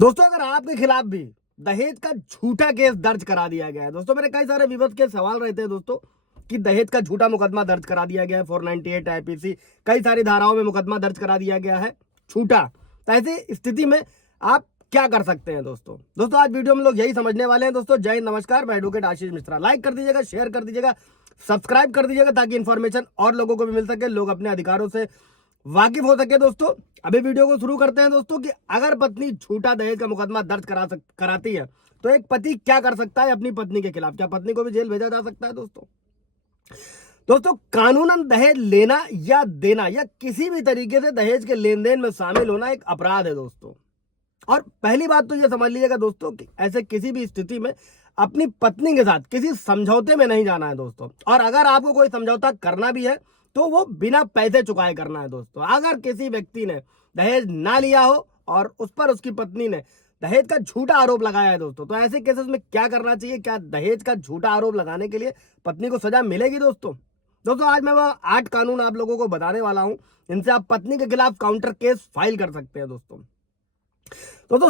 दोस्तों अगर आपके खिलाफ भी दहेज का झूठा केस दर्ज करा दिया गया है, दोस्तों मेरे कई सारे विवाद के सवाल रहते हैं दोस्तों कि दहेज का झूठा मुकदमा दर्ज करा दिया गया है 498 आईपीसी कई सारी धाराओं में मुकदमा दर्ज करा दिया गया है झूठा। तो ऐसी स्थिति में आप क्या कर सकते हैं दोस्तों। आज वीडियो में लोग यही समझने वाले हैं दोस्तों। जय हिंद, नमस्कार, मैं एडवोकेट आशीष मिश्रा। लाइक कर दीजिएगा, शेयर कर दीजिएगा, सब्सक्राइब कर दीजिएगा ताकि इन्फॉर्मेशन और लोगों को भी मिल सके, लोग अपने अधिकारों से वाकिफ हो सके। दोस्तों अभी वीडियो को शुरू करते हैं दोस्तों कि अगर पत्नी झूठा दहेज का मुकदमा दर्ज कराती है तो एक पति क्या कर सकता है अपनी पत्नी के खिलाफ। क्या पत्नी को भी जेल भेजा जा सकता है दोस्तों कानूनन दहेज लेना या देना या किसी भी तरीके से दहेज के लेन देन में शामिल होना एक अपराध है दोस्तों। और पहली बात तो यह समझ लीजिएगा दोस्तों कि ऐसे किसी भी स्थिति में अपनी पत्नी के साथ किसी समझौते में नहीं जाना है दोस्तों। और अगर आपको कोई समझौता करना भी है तो वो बिना पैसे चुकाए करना है दोस्तों। अगर किसी व्यक्ति ने दहेज ना लिया हो और उस पर उसकी पत्नी ने दहेज का झूठा आरोप लगाया है दोस्तों, तो ऐसे केसेस में क्या करना चाहिए। क्या दहेज का झूठा आरोप लगाने के लिए पत्नी को सजा मिलेगी दोस्तों। आज मैं वह 8 कानून आप लोगों को बताने वाला हूं इनसे आप पत्नी के खिलाफ काउंटर केस फाइल कर सकते हैं दोस्तों।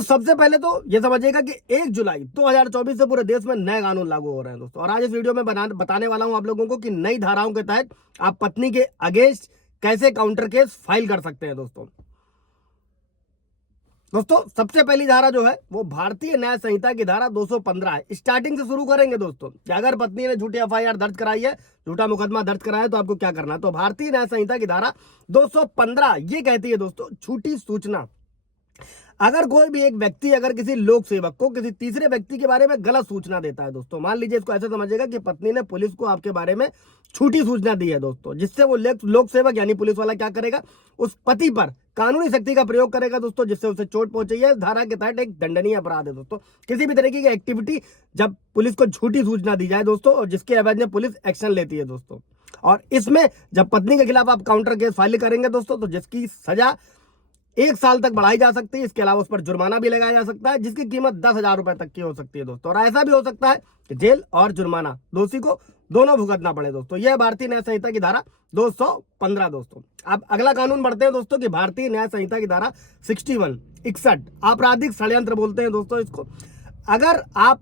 सबसे पहले तो ये समझिएगा कि 1 जुलाई 2024 से पूरे देश में नए कानून लागू हो रहे हैं दोस्तों। और आज इस वीडियो में बताने वाला हूं आप लोगों को कि नई धाराओं के तहत आप पत्नी के अगेंस्ट कैसे काउंटर केस फाइल कर सकते हैं दोस्तों। सबसे पहली धारा जो है वो भारतीय न्याय संहिता की धारा 215 है। स्टार्टिंग से शुरू करेंगे दोस्तों कि अगर पत्नी ने झूठी एफआईआर दर्ज कराई है, झूठा मुकदमा दर्ज कराया है तो आपको क्या करना है। तो भारतीय न्याय संहिता की धारा 215 ये कहती है दोस्तों झूठी सूचना। अगर कोई भी एक व्यक्ति अगर किसी लोक सेवक को किसी तीसरे व्यक्ति के बारे में गलत सूचना देता है दोस्तों, मान लीजिए इसको ऐसे समझिएगा कि पत्नी ने पुलिस को आपके बारे में झूठी सूचना दी है दोस्तों, जिससे वो लोक सेवक यानी पुलिस वाला क्या करेगा, उस पति पर कानूनी शक्ति का प्रयोग करेगा दोस्तों, जिससे उसे चोट पहुंची है। इस धारा के तहत एक दंडनीय अपराध है दोस्तों। किसी भी तरीके की एक्टिविटी जब पुलिस को झूठी सूचना दी जाए दोस्तों और जिसके एवज में पुलिस एक्शन लेती है दोस्तों, और इसमें जब पत्नी के खिलाफ आप काउंटर केस फाइल करेंगे दोस्तों तो जिसकी सजा 1 साल तक बढ़ाई जा सकती है। इसके अलावा उस पर जुर्माना भी लगाया जा सकता है जिसकी कीमत 10,000 रुपए तक की हो सकती है दोस्तों। और ऐसा भी हो सकता है कि जेल और जुर्माना दोषी को दोनों भुगतना पड़े दोस्तों। यह भारतीय न्याय संहिता की धारा 215 दोस्तों। अब अगला कानून बढ़ते हैं दोस्तों कि भारतीय न्याय संहिता की धारा 61 आपराधिक षड्यंत्र बोलते हैं दोस्तों इसको। अगर आप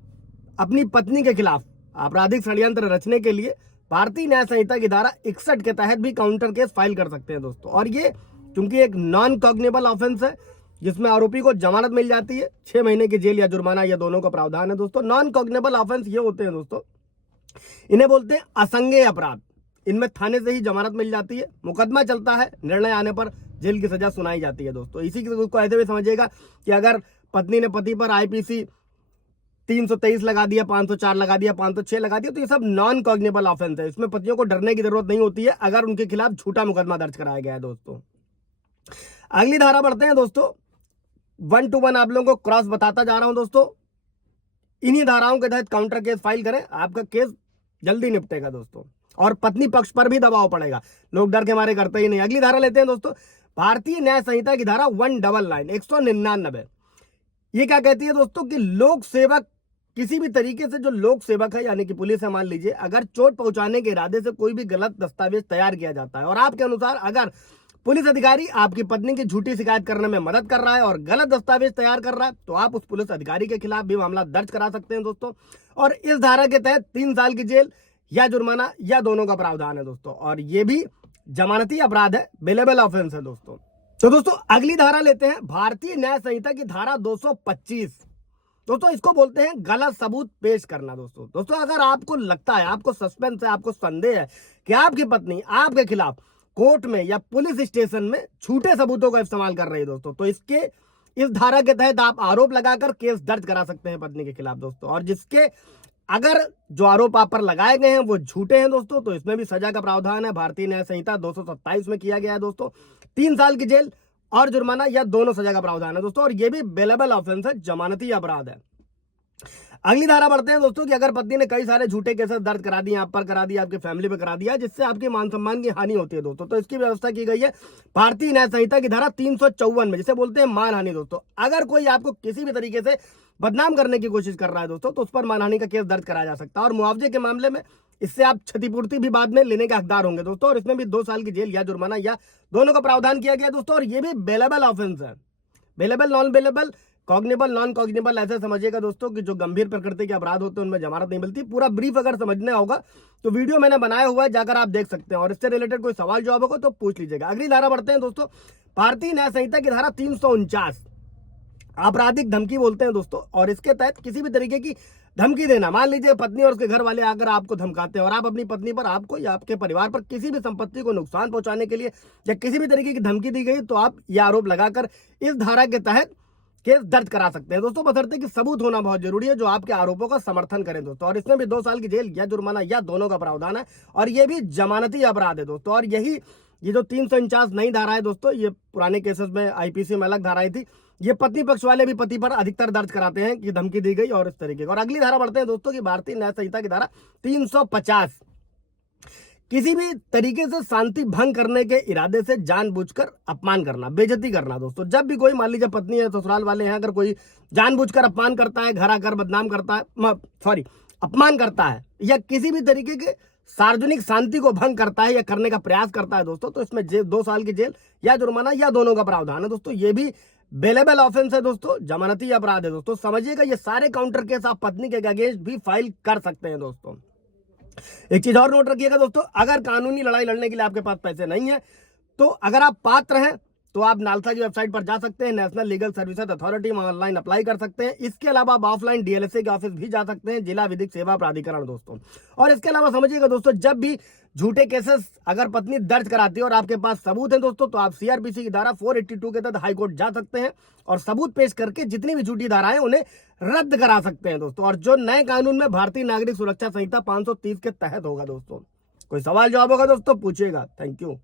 अपनी पत्नी के खिलाफ आपराधिक षड्यंत्र रचने के लिए भारतीय न्याय संहिता की धारा 61 के तहत भी काउंटर केस फाइल कर सकते हैं दोस्तों। और ये क्योंकि एक नॉन कॉग्निबल ऑफेंस है जिसमें आरोपी को जमानत मिल जाती है, 6 महीने की जेल या जुर्माना, या दोनों का प्रावधान है दोस्तों। नॉन कॉग्निबल ऑफेंस ये होते हैं दोस्तों, इन्हें बोलते हैं असंज्ञेय अपराध। इनमें थाने से ही जमानत मिल जाती है, मुकदमा चलता है, निर्णय आने पर जेल की सजा सुनाई जाती है दोस्तों। इसी को ऐसे भी समझिएगा कि अगर पत्नी ने पति पर आईपीसी 323 लगा दिया, 504 लगा दिया, 506 लगा दिया, तो ये सब नॉन कॉग्निबल ऑफेंस है। इसमें पतियों को डरने की जरूरत नहीं होती है अगर उनके खिलाफ झूठा मुकदमा दर्ज कराया गया है दोस्तों। अगली धारा बढ़ते हैं दोस्तों, 1 to 1 आप लोगों को क्रॉस बताता जा रहा हूं दोस्तों। इन्हीं धाराओं के तहत काउंटर केस फाइल करें, आपका केस जल्दी निपटेगा दोस्तों और पत्नी पक्ष पर भी दबाव पड़ेगा। लोग डर के मारे करते ही नहीं। अगली धारा लेते हैं दोस्तों, भारतीय न्याय संहिता की धारा 199 ये क्या कहती है दोस्तों कि लोक सेवक किसी भी तरीके से जो लोक सेवक है यानी कि पुलिस है, मान लीजिए अगर चोट पहुंचाने के इरादे से कोई भी गलत दस्तावेज तैयार किया जाता है और आपके अनुसार अगर पुलिस अधिकारी आपकी पत्नी की झूठी शिकायत करने में मदद कर रहा है और गलत दस्तावेज तैयार कर रहा है, तो आप उस पुलिस अधिकारी के खिलाफ भी मामला दर्ज करा सकते हैं दोस्तों। और इस धारा के तहत 3 साल की जेल या जुर्माना या दोनों का प्रावधान है दोस्तों। और ये भी जमानती अपराध है, बेलेबल ऑफेंस है दोस्तों। दोस्तों अगली धारा लेते हैं, भारतीय न्याय संहिता की धारा 225 दोस्तों। इसको बोलते हैं गलत सबूत पेश करना दोस्तों। अगर आपको लगता है, आपको सस्पेंस है, आपको संदेह है कि आपकी पत्नी आपके खिलाफ कोर्ट में या पुलिस स्टेशन में झूठे सबूतों का इस्तेमाल कर रही है दोस्तों, तो इस धारा के तहत आप आरोप लगाकर केस दर्ज करा सकते हैं पत्नी के खिलाफ दोस्तों। और जिसके अगर जो आरोप आप पर लगाए गए हैं वो झूठे हैं दोस्तों, तो इसमें भी सजा का प्रावधान है। भारतीय न्याय संहिता 227 में किया गया है दोस्तों। 3 साल की जेल और जुर्माना या दोनों सजा का प्रावधान है दोस्तों। और ये भी बेलेबल ऑफेंस है, जमानती अपराध है। अगली धारा बढ़ते हैं दोस्तों कि अगर पत्नी ने कई सारे झूठे केसेस दर्ज करा दिए, आप पर करा दिया, आपके फैमिली पे करा दिया, जिससे आपके मान सम्मान की हानि होती है दोस्तों, तो इसकी व्यवस्था की गई है भारतीय न्याय संहिता की धारा 354 में, जिसे बोलते हैं मानहानि दोस्तों। अगर कोई आपको किसी भी तरीके से बदनाम करने की कोशिश कर रहा है दोस्तों, तो उस पर मानहानि का केस दर्ज कराया जा सकता है। और मुआवजे के मामले में इससे आप क्षतिपूर्ति भी बाद में लेने के हकदार होंगे दोस्तों। और इसमें भी 2 साल की जेल या जुर्माना या दोनों का प्रावधान किया गया दोस्तों। और ये भी बेलेबल ऑफेंस है। बेलेबल नॉन बेलेबल कॉग्निबल, नॉन कॉग्निबल ऐसे समझिएगा दोस्तों कि जो गंभीर प्रकृति के अपराध होते हैं उनमें जमानत नहीं मिलती। पूरा ब्रीफ अगर समझना होगा तो वीडियो मैंने बनाया हुआ है, जाकर आप देख सकते हैं, और इससे रिलेटेड कोई सवाल जवाब होगा तो पूछ लीजिएगा। अगली धारा बढ़ते हैं दोस्तों, भारतीय न्याय संहिता की धारा 349 आपराधिक धमकी बोलते हैं दोस्तों। और इसके तहत किसी भी तरीके की धमकी देना, मान लीजिए पत्नी और उसके घर वाले आकर आपको धमकाते हैं और आप अपनी पत्नी पर, आपको या आपके परिवार पर किसी भी संपत्ति को नुकसान पहुंचाने के लिए या किसी भी तरीके की धमकी दी गई, तो आप यह आरोप लगाकर इस धारा के तहत केस दर्ज करा सकते हैं दोस्तों, बशर्ते कि सबूत होना बहुत जरूरी है जो आपके आरोपों का समर्थन करें दोस्तों। और इसमें भी 2 साल की जेल या जुर्माना या दोनों का प्रावधान है, और ये भी जमानती अपराध है दोस्तों। और यही ये जो 349 नई धारा है दोस्तों, ये पुराने केसेस में आईपीसी में अलग धाराएं थी, ये पत्नी पक्ष वाले भी पति पर अधिकतर दर्ज कराते हैं कि धमकी दी गई और इस तरीके का। और अगली धारा बढ़ते हैं दोस्तों की भारतीय न्याय संहिता की धारा 350, किसी भी तरीके से शांति भंग करने के इरादे से जानबूझकर अपमान करना, बेइज्जती करना दोस्तों। जब भी कोई, मान लीजिए पत्नी है, ससुराल वाले हैं, अगर कोई जानबूझकर अपमान करता है, घर आकर बदनाम करता है, अपमान करता है, या किसी भी तरीके के सार्वजनिक शांति को भंग करता है या करने का प्रयास करता है दोस्तों, तो इसमें 2 साल की जेल या जुर्माना या दोनों का प्रावधान है दोस्तों। ये भी बेलेबल ऑफेंस है दोस्तों, जमानती अपराध है दोस्तों। समझिएगा, ये सारे काउंटर केस आप पत्नी के अगेंस्ट भी फाइल कर सकते हैं दोस्तों। एक चीज और नोट रखिएगा दोस्तों, अगर कानूनी लड़ाई लड़ने के लिए आपके पास पैसे नहीं है, तो अगर आप पात्र हैं तो आप नालसा की वेबसाइट पर जा सकते हैं, नेशनल लीगल सर्विसेज अथॉरिटी में ऑनलाइन अप्लाई कर सकते हैं। इसके अलावा आप ऑफलाइन डीएलएसए के ऑफिस भी जा सकते हैं, जिला विधिक सेवा प्राधिकरण दोस्तों। और इसके अलावा समझिएगा दोस्तों, जब भी झूठे केसेस अगर पत्नी दर्ज कराती है और आपके पास सबूत है दोस्तों, तो आप सीआरपीसी की धारा 482 के तहत हाईकोर्ट जा सकते हैं और सबूत पेश करके जितनी भी झूठी धाराएं उन्हें रद्द करा सकते हैं दोस्तों। और जो नए कानून में भारतीय नागरिक सुरक्षा संहिता 530 के तहत होगा दोस्तों। कोई सवाल जवाब होगा दोस्तों, पूछिएगा। Thank you.